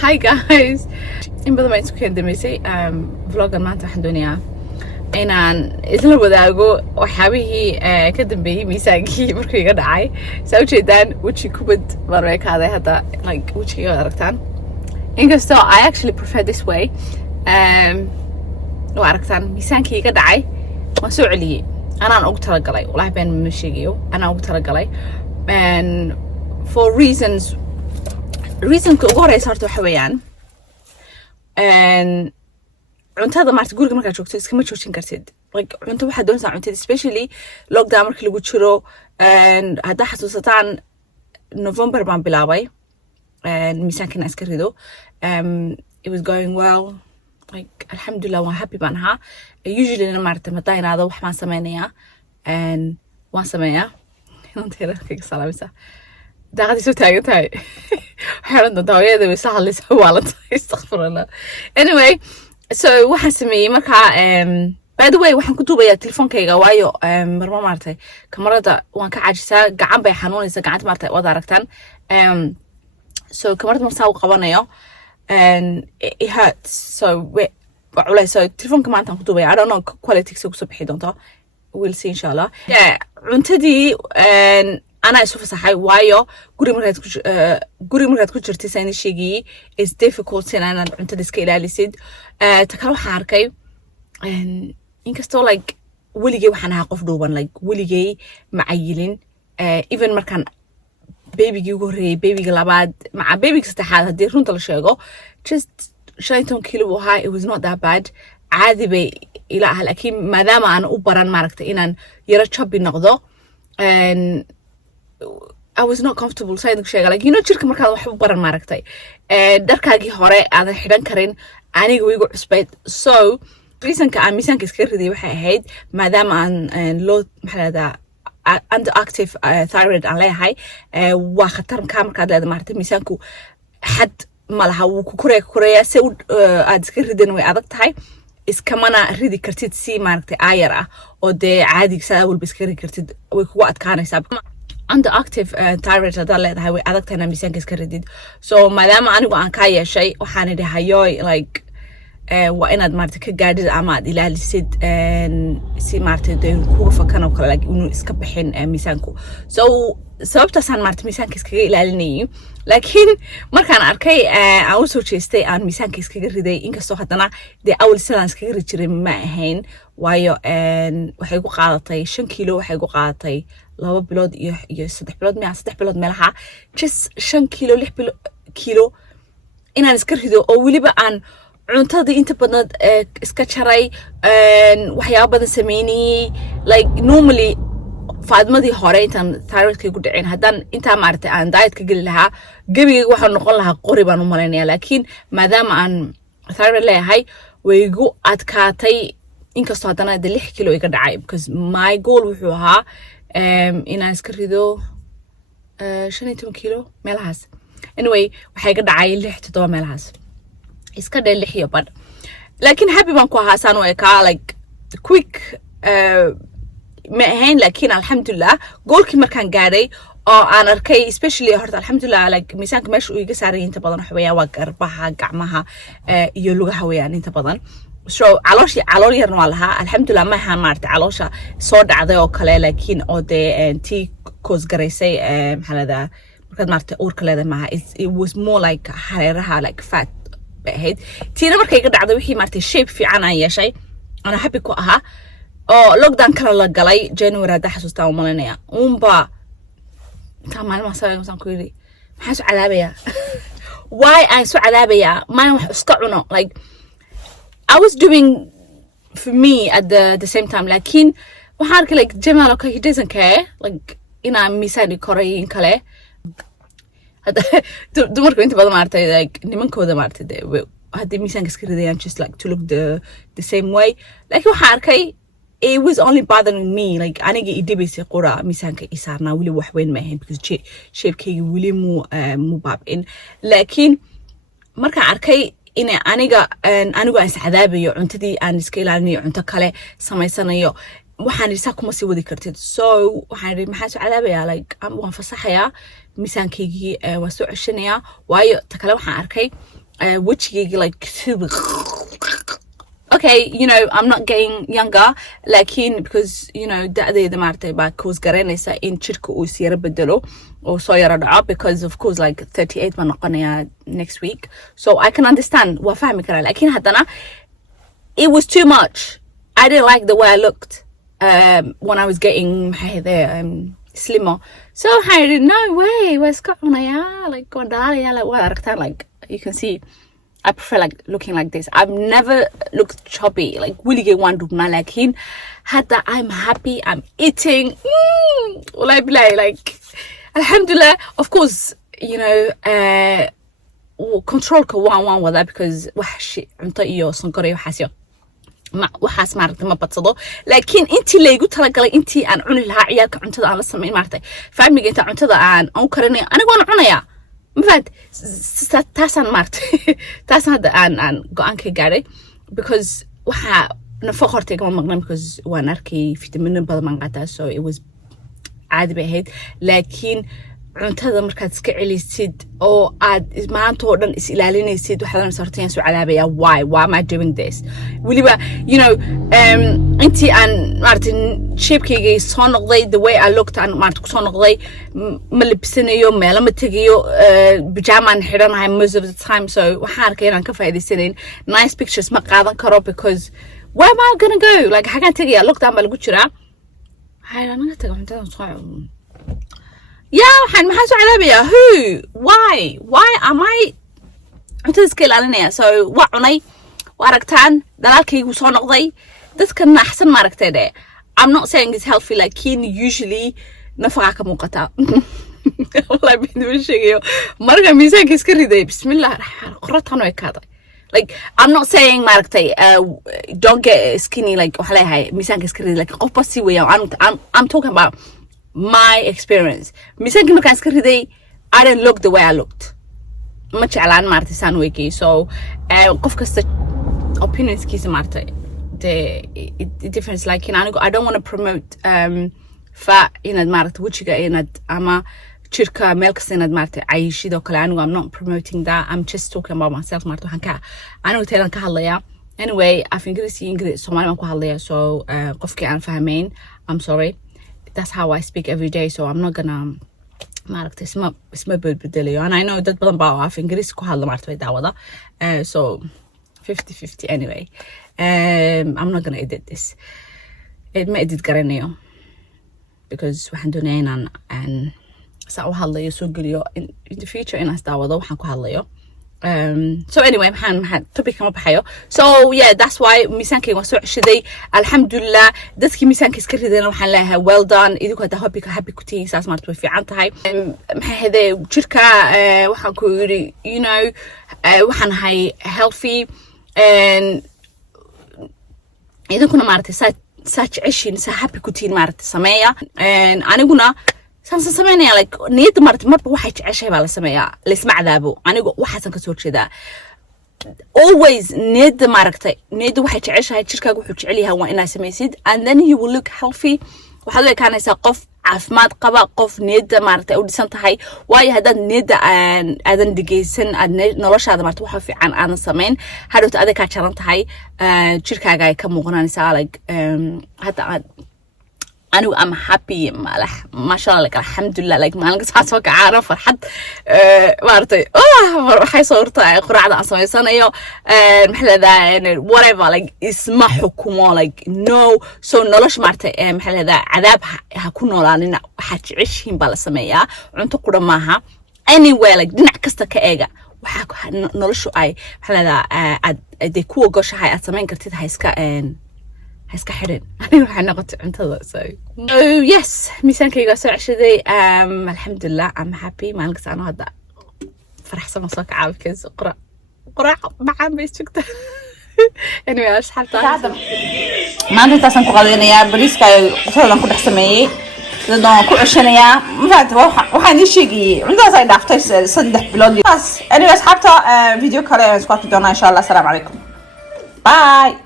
Hi guys. In badan ma isku kendamaysay vloggan maanta waxaan doonayaa inaan isla wadaago waxyaabihii ka dambeeyay miisaankii markii iga dhacay. Saa u jeedaan weji kubad baan kaaday hadda like wejiga aragtaan. Inkastoo I actually prefer this way. Waa aragtaan miisaankii iga dhacay waan soo celiyay. Anaan ugu talagalay. Wallahi baan ma sheegayo. Anaan ugu talagalay. And for reasons ugu horeysa horta waxa weeyaan cuntada maarta guriga markaad joogto iskama joojin kartid like cunto waxaad doonaysaa cuntid especially lockdown markii lagu jiro haddaa xasuusataan November baan bilaabay miisaankina iska rido it was going well like alxamdulillah waan happy baan ahaa usually maarta madaa inaado wax baan sameynayaa waan sameeyaa inanteeda kaga salaamisa daaqadii soo taagan tahay waxaan doontaa hooyada way sahalisa waalanta astaghfirullah anyway so waxaan sameeyay markaa by the way waxaan ku duubayaa telefoonkayga waayo marma maartay kamarada waan ka caajisaa gacan bay xanuunaysaa gacanta maartay wada aragtaan so kamarada marsaa u qabanayo it hurts so culay so telefoonka maanta aan ku duubaya I don't know quality sa kusoo bixi doonto we'll see inshallah cuntadii أنا أشوف صحيح وايو قولي مرات كجرتي سين الشيء is difficult إن أنا أنت ديسك إلى لسيد تكلم حركي إنك استو like ولي وحنا هقف دوبان like ولي معيلين even مركان baby جوري baby جلابد مع baby كستحال هدي رون تلشيغو just 2 كيلو هاي it was not that bad عادي بي إلى هالأكيد ما دام أنا أوبران ماركت إن أنا يرتشب النقضة and I was not comfortable saying shayga like you know jirka markaad wax u baran maaragtay darkaagii hore aadan xidhan karin aniga wiigu cusbayd so reasonka aan miisaanka iska riday waxay ahayd maadaama aan low maxalada underactive thyroid aan leeyahay waa khatar markaad leedahay maaragtay miisaanku xad malaha wuu ku koreeyaa si aad iska ridan way adag tahay iskamana ridi kartid si maaragtay aayar ah oo dee caadiga saa walba iska ridi kartid way kugu adkaanaysaa underactive thyroid haddaa leedahay way adag tahay miisaanka iska ridid so maadaama anigu aan kaa yeeshay waxaan idhi hayoy like waa inaad maaragtay ka gaadhid ama aad ilaalisid si maaragtay dee kuga fakan oo kale like inuu iska bixin miisaanku so sababtaasaan maaragtay miisaanka iskaga ilaalinayay laakiin markaan arkay aan u soo jeestay aan miisaanka iskaga riday inkastoo haddana dee awal sidaan iskaga rid jiray ma ahayn waayo waxay ku qaadatay 5 kiilo waxay ku qaadatay 2 bilood iyo 3 bilood miya 3 bilood meelaha just 5 kiilo 6 kiilo inaan iska rido oo weliba aan cuntada inta badan iska jaray waxyaabo badan sameynayay like normally faadmadii hore intaan thyroidka ku dhicin haddaan intaa maaragtay aan diet ka geli lahaa gebigayga waxaan noqon lahaa qori baan u malaynayaa laakiin maadaama aan thyroid leeyahay way igu adkaatay inkastoo haddana de 6 kilo iga dhacay because my goal wuxuu ahaa inaan iska rido 15 kilo meelahaas anyway waxay iga dhacay 6-7 meelahaas iska dhe 6 iyo badh laakiin happy baan ku ahaa saan u ekaa like quick ma ahayn laakiin alxamdulillah goolkii markaan gaadhay oo aan arkay especially horta alxamdulillah like miisaanka meesha uu iga saaray inta badan waxa weeyaan waa garbaha gacmaha iyo lugaha weeyaan inta badan so calool yarna waa lahaa alxamdulillah ma ahaan maaragtay caloosha soo dhacday oo kale laakiin oo dee tii koos garaysay maxalada markaad maaragtay uurka leedahay maaha it was more like hareeraha like fat bay ahayd tiina markay iga dhacday wixii maaragtay shape fiican aan yeeshay ana happy ku ahaa oo lockdown kala la galay January hadda xasuustaa u malaynaya uunba intaa maalmaha sababsan ku yiri maxaa soo cadaabaya why aan soo cadaabaya maan wax iska cuno like I was doing for me at the same time laakiin waxaan arkay like Jamal okay he doesn't care like inaan miisaani koray in kale dumarku inta badan maartay like nimankooda maartay haddii miisaanka iska ridayaan just like to look the same way laakiin waxaan arkay it was only bothering me like aniga idibaysay qura miisaanka isaarnaa weli wax weyn ma ahayn because shape-kayga weli mu baab'in laakiin markaan arkay in anigu aan iscadaabayo cuntadii aan iska ilaalinayo cunto kale samaysanayo waxaan isaa kuma sii wadi kartid so waxaan idhi maxaa soo cadaabaya like waan fasaxayaa miisaankaygii waan soo ceshanayaa waayo ta kale waxaan arkay witchy like okay, you know, I'm not getting younger, lakin because, you know, da'dayda maartay baa cause garanaysa in jirka uu is yara bedelo oo soo yara dhaco, because of course like 38 baan noqonayaa next week, so I can understand, waa fahmi karaa, lakin haddana it was too much. I didn't like the way I looked when I was getting slimmer, so I didn't, no way, waa iska cunayaa, like waan dhalaalayaa, like waad aragtaan, like you can see I prefer like looking like this. I've never looked chubby, like willige one do not like him. Hatta I'm happy, I'm eating. Like alhamdulillah, of course, you know, control ka one with that, because waxa cunto iyo sonkor iyo waxaasyo waxaas maaragtay ma badsado, laakiin intii laygu talagalay intii aan cuni lahaa ciyaalka cuntada aan la sameyn maaragtay family inta cuntada aan u karinayo aniga waan cunayaa mafad taasan maaragtay taasan hadda aan go-aan ka gaaray, because waxa nafaqo hortay kama maqnaan, because waan arkay fitamino badan baan qaataa, so it was caadi bay ahayd, laakiin cuntada markaad iska celisid oo aad maanta oo dhan is ilaalinaysid waxaad sarteen soo cadaabaya, why am I doing this? Weliba, you know, intii aan maaragtay shape-kayga soo noqday, the way I looked aan maaragtay ku soo noqday, ma labisanayo, meelo ma tegayo, pajama aan xidhanahay most of the time, so waxaan arkay inaan ka faa'iidaysanayn nice pictures ma qaadan karo, because where am I gonna go? Like xagaan tegaya, lockdown baa lagu jiraa, waxay anaga taga cuntada soo yeah, waxaan maxaan soo cadaabaya, who, why am I cuntada iska ilaalinaya? So waa cunay, waa aragtaan dalaalkaygu soo noqday, dadka naxsan maaragtay de, I'm not saying it's healthy, lakin usually nafaqa ka muuqata wallahi biduu sheegayo marka miisaanka iska riday bismillah qoratan way kaaday, like I'm not saying maaragtay don't get skinny, like waxa leeyahay miisaanka iska riday, like qof basi weeyaan, I'm talking about my experience. miisaanka markaan iska riday I didn't look the way I looked, ma jeclaan maaragtay saan weekii, so qof kasta opinionskiisa maaragtay the difference, like I don't want to promote fat inaad maaragtay wajiga inaad ama jirka meel kasta inaad maaragtay cayishidoo kale, anigu I'm not promoting that, I'm just talking about myself maaragtay waxaan ka anigu teelan ka hadlayaa, anyway af Ingiriis iyo Ingiriis Soomaali baan ku hadlayaa, so qofkii aan fahmayn I'm sorry, that's how I speak every day, so I'm not gonna maaragtay isma bedelayo, and I know dad badan baa af Ingiriis ku hadla maaragtay daawada, so 50-50 anyway. I'm not gonna edit this, ma edit garanayo, because waxaan doonayaa inaan saa u hadlayo soo geliyo in the future inaas daawado waxaan ku hadlayo. So anyway, maxaan topic kama baxayo, so yeah, that's why miisaankayga waan soo ceshaday alxamdulillah, dadkii miisaanka iska ridayna waxaan leeyahay well done, idinku hadda happy ku tihiin, saas maarta way fiican tahay, maxay hadee jirka waxaan ku yidhi, you know, waxaan ahay healthy, idinkuna maaragtay saa jeceshiin, saa happy ku tihiin maaragtay sameeya, aniguna saan sameynaya, like niyadda maaragtay marba waxay jeceshahay baa la sameeyaa, laysma cadaabo, anigu waxaasan ka soo jeedaa always, niyadda maaragtay niyadda waxay jeceshahay, jirkaaga wuxuu jecel yahay waa inaad samaysid, and then you will look healthy, waxaad u ekaanaysaa qof caafimaad qaba, qof niyadda maaragtay u dhisan tahay, waayo haddaad niyadda aadan dhegeysan, aad noloshaada maaragtay waxa fiican aadan samayn, hadhowta adag kaa jaran tahay, jirkaaga ay ka muuqanaysaa, like hadda anigu I'm happy, mashallah, like alhamdulillah, like maalinka saa soo kacaano farxad maaragtay waxay soo urtaa quraacda aan samaysanayo, maxaa leedahay whatever, like isma xukumo, like no, so nolosha maaragtay maxaa leedahay cadaab ha ku noolaanina, waxaad jeceshihiin baa la sameeyaa, cunto qura maaha, anywhere, like dhinac kasta ka eega waxaa noloshu ay maxaa leedahay aad ku ogoshahay aad samayn kartid, ha iska xidhin, aniga waxay noqotay cuntada, so yes, miisaankayga soo ceshaday, alxamdulillah, I'm happy, maalinkaas anoo hadda faraxsan oo soo kacaa, because quraac macaan bay joogtaa. Anyway, asxaabta maanta intaasaan ku qadaynayaa, bariiska qusadaan ku dhex sameeyey, dadaan ku ceshanayaa, waxaan ii sheegayey cuntadas ay dhaaftay 3 bilood. Anyway, asxaabta video kale aan isku arki doonaa insha Allah. Assalaamu calaykum, bye.